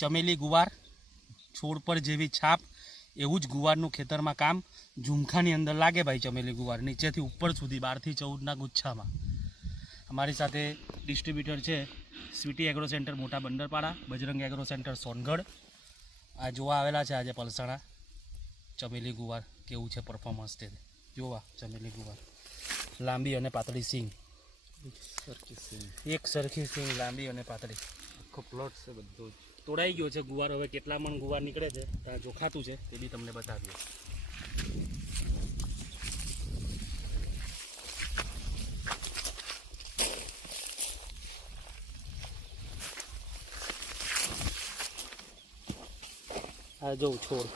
ચમેલી ગુવાર છોડ પર જેવી છાપ એવું જ ગુવારનું ખેતરમાં કામ ઝુમખાની અંદર લાગે ભાઈ ચમેલી ગુવાર નીચેથી ઉપર સુધી 12 થી 14ના ગુચ્છામાં. અમારી સાથે ડિસ્ટ્રીબ્યુટર છે સ્વીટી એગ્રો સેન્ટર મોટા બંદરપાડા, બજરંગ એગ્રો સેન્ટર સોનગઢ. આ જોવા આવેલા છે આજે પલસાણા ચમેલી ગુવાર કેવું છે પરફોર્મન્સ તે જોવા. ચમેલી ગુવાર લાંબી અને પાતળી સિંગ, એક સરખી સિંગ લાંબી અને પાતળી. આખો પ્લોટ છે બધો જ તોડાઈ ગયો છે ગુવાર. હવે કેટલા મણ ગુવાર નીકળે છે ત્યાં જોખાતું છે તે બી તમને બતાવીએ. આ જો છોડ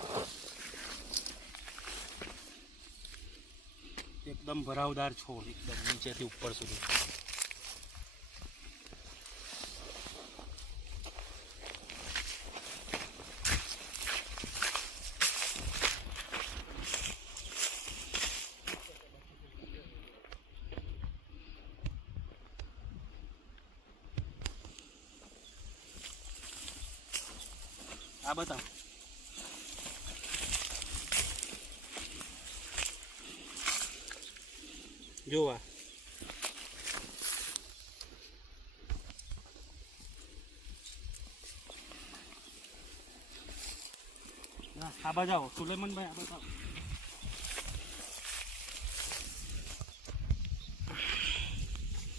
એકદમ ભરાવદાર છોડ, એકદમ નીચેથી ઉપર સુધી. આ બતાવ. જોવા આ બજાવો સુલેમનભાઈ, આ બતાવો.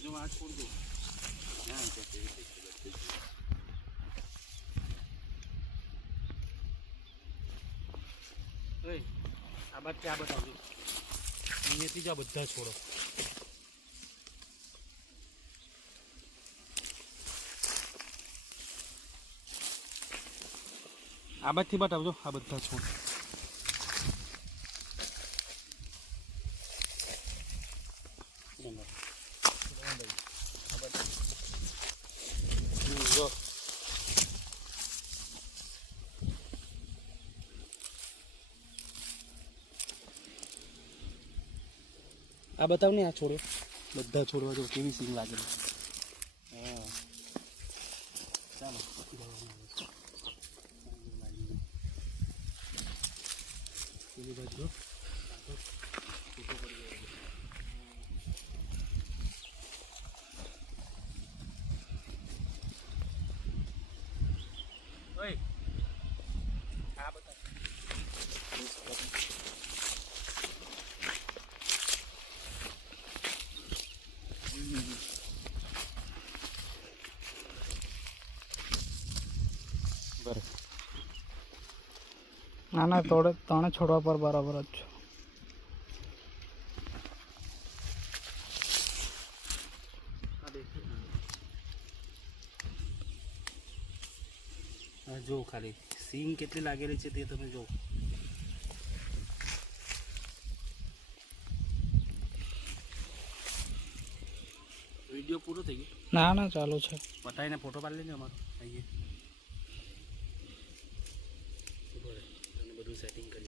જો આ છોડ દો. આ બાદ આ બતાવજો. અહીંયાથી જ આ બધા છોડો. આ બાજથી બતાવજો આ બધા છોડ. જો આ બતાવ ને, આ છોડો બધા છોડવા જો કેવી સીંગ લાગેલી. હા ચાલો પેલી બાજુ આ બતાવ. ના ના ત્રણે છોડવા પર બરાબર જ છે. જો ખાલી સીંગ કેટલી લાગેલી છે તે તમે જો. વિડીયો પૂરો થઈ ગયો? ના ના ચાલુ છે. બતાવીને ફોટો પાડી લેજો અમારો. અહીંયા બધું સેટિંગ કરી